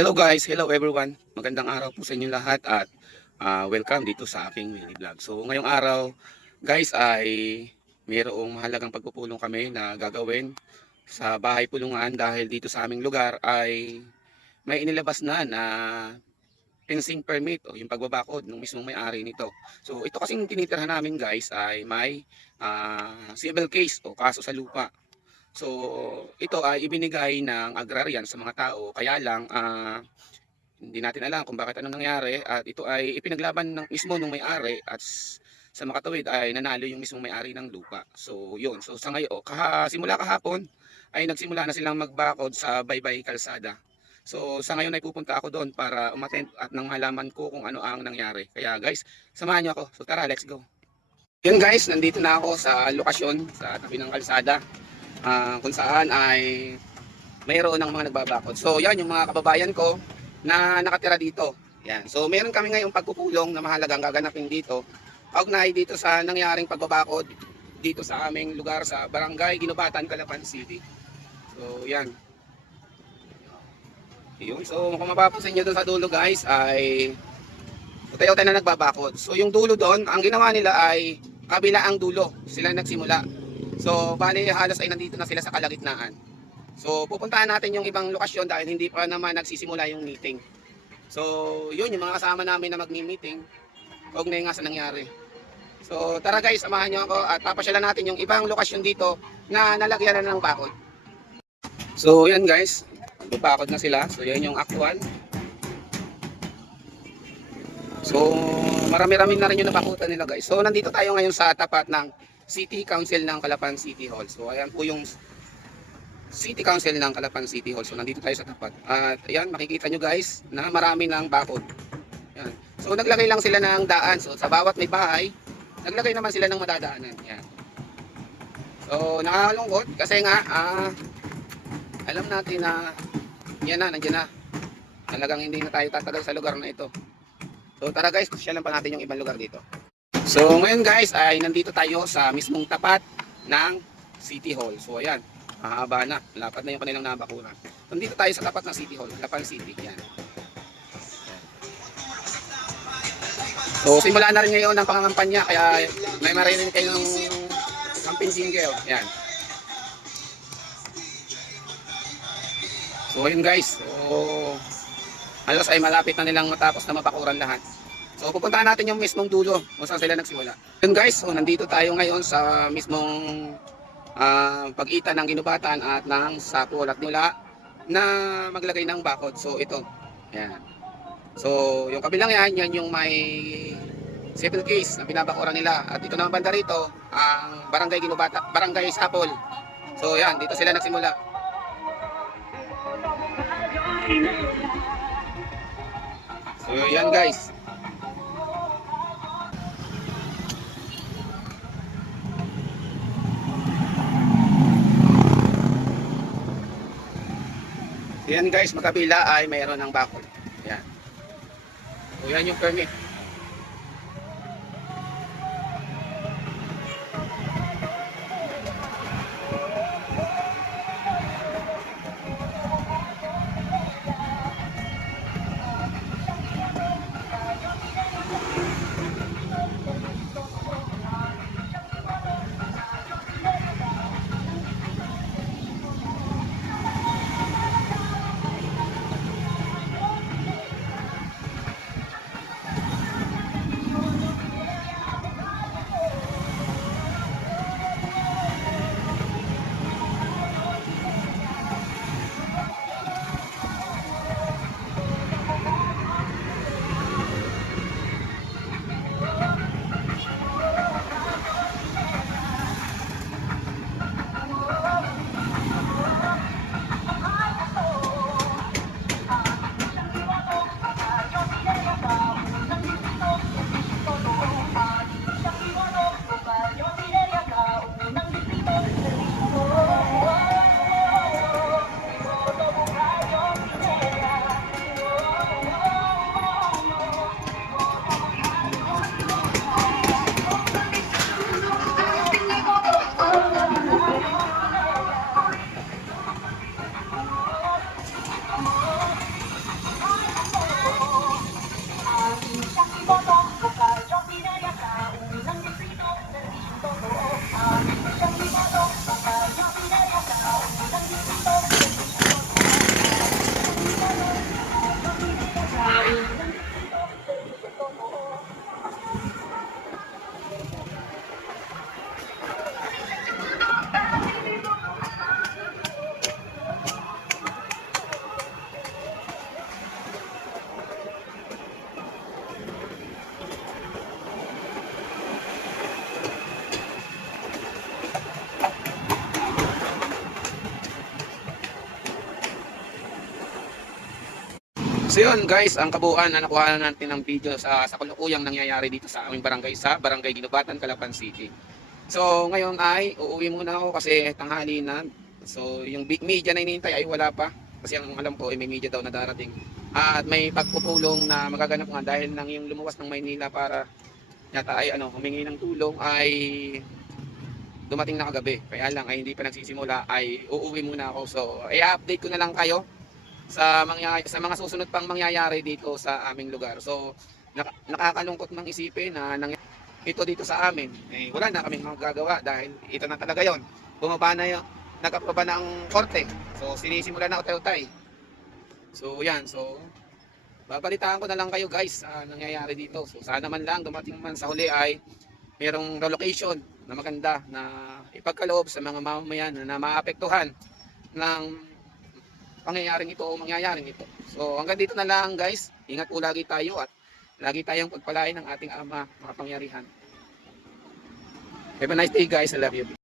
Hello guys, hello everyone. Magandang araw po sa inyo lahat at welcome dito sa aking mini vlog. So ngayong araw guys ay mayroong mahalagang pagpupulong kami na gagawin sa bahay pulungan dahil dito sa aming lugar ay may inilabas na fencing permit o yung pagbabakod ng mismong may-ari nito. So ito kasing tinitirhan namin guys ay may civil case o kaso sa lupa. So, ito ay ibinigay ng agrarian sa mga tao. Kaya lang, hindi natin alam kung bakit anong nangyari. At ito ay ipinaglaban ng mismo ng may-ari at sa makatuwid ay nanalo yung mismong may-ari ng lupa. So, yun. So, sa ngayon, simula kahapon ay nagsimula na silang magbakod sa Baybay Kalsada. So, sa ngayon ay pupunta ako doon para umattend at nang malaman ko kung ano ang nangyari. Kaya guys, samahan niyo ako. So, tara, let's go. Yun guys, nandito na ako sa lokasyon sa tabi ng kalsada. Kung saan ay mayroon ng mga nagbabakod. So yan yung mga kababayan ko na nakatira dito. Yan. So meron kami ngayong pagpupulong na mahalagang gaganapin dito. Kaugnay dito sa nangyaring pagbabakod dito sa aming lugar sa Barangay Ginubatan, Calapan City. So yan. Yun. So kung mapapansin nyo doon sa dulo guys ay utay-utay na nagbabakod. So yung dulo doon, ang ginawa nila ay kabila ang dulo. Sila nagsimula. So, bali halos ay nandito na sila sa kalagitnaan. So, pupuntahan natin yung ibang lokasyon dahil hindi pa naman nagsisimula yung meeting. So, yun yung mga kasama namin na magmi-meeting. Kaugnay nga sa nangyari. So, tara guys, samahan nyo ako at papasyalan natin yung ibang lokasyon dito na nalagyan na ng bakod. So, yan guys. Magbabakod na sila. So, yan yung actual. So, marami-rami na rin yung nabakutan nila guys. So, nandito tayo ngayon sa tapat ng City Council ng Calapan City Hall. So ayan po yung City Council ng Calapan City Hall. So nandito tayo sa tapat. At ayan makikita nyo guys na marami ng bakod. Ayan. So naglagay lang sila ng daan. So sa bawat may bahay, naglagay naman sila ng madadaanan. Ayan. So nakakalungkot kasi nga alam natin na yan na, nandiyan na. Talagang hindi na tayo tatagal sa lugar na ito. So tara guys, pasyalan pa natin yung ibang lugar dito. So ngayon guys ay nandito tayo sa mismong tapat ng City Hall. So ayan, mahaba na, lapad na yung kanilang nabakuran. Nandito tayo sa tapat ng City Hall, Calapan City. Yan. So simula na rin ngayon ang pangangampanya kaya may marinig kayong campaign jingle. Yan. So ayun guys, so halos ay malapit na nilang matapos na mabakuran lahat. So pupuntahan natin yung mismong dulo kung saan sila nagsimula. Yun guys, so nandito tayo ngayon sa mismong pagitan ng Ginubatan at ng Sapul at Nula na maglagay ng bakod. So ito, yan. So yung kabilang yan yung may civil case na binabakuran nila. At dito naman banda rito, ang Barangay Ginubatan, Barangay Sapul. So yan, dito sila nagsimula. So yan guys. Yan guys, magkabila ay mayroon ng bakod. Yan. So yan yung permit. So yun guys, ang kabuuan na nakuha natin ng video sa kalukuyang nangyayari dito sa aming barangay, sa Barangay Ginubatan, Calapan City. So ngayon ay uuwi muna ako kasi tanghali na. So yung big media na hinihintay ay wala pa. Kasi ang alam ko ay may media daw na darating. At may pagpupulong na magaganap nga dahil nang yung lumuwas ng Maynila para yata ay humingi ng tulong ay dumating na kagabi. Kaya lang ay hindi pa nagsisimula, ay uuwi muna ako. So i-update ko na lang kayo sa mga susunod pang mangyayari dito sa aming lugar. So nakakalungkot mang isipin na ito dito sa amin, eh, wala na kaming magagawa dahil ito na talaga yon. Bumaba na yung nag-aproba na ang korte. So sinisimula na utay-utay. So yan, so babalitaan ko na lang kayo guys sa nangyayari dito. So sana man lang dumating man sa huli ay mayroong relocation na maganda na ipagkaloob sa mga mamamayan na maapektuhan ng pangyayaring ito o mangyayaring ito. So hanggang dito na lang guys. Ingat po lagi tayo at lagi tayong pagpalain ng ating Ama makapangyarihan. Have a nice day guys. I love you.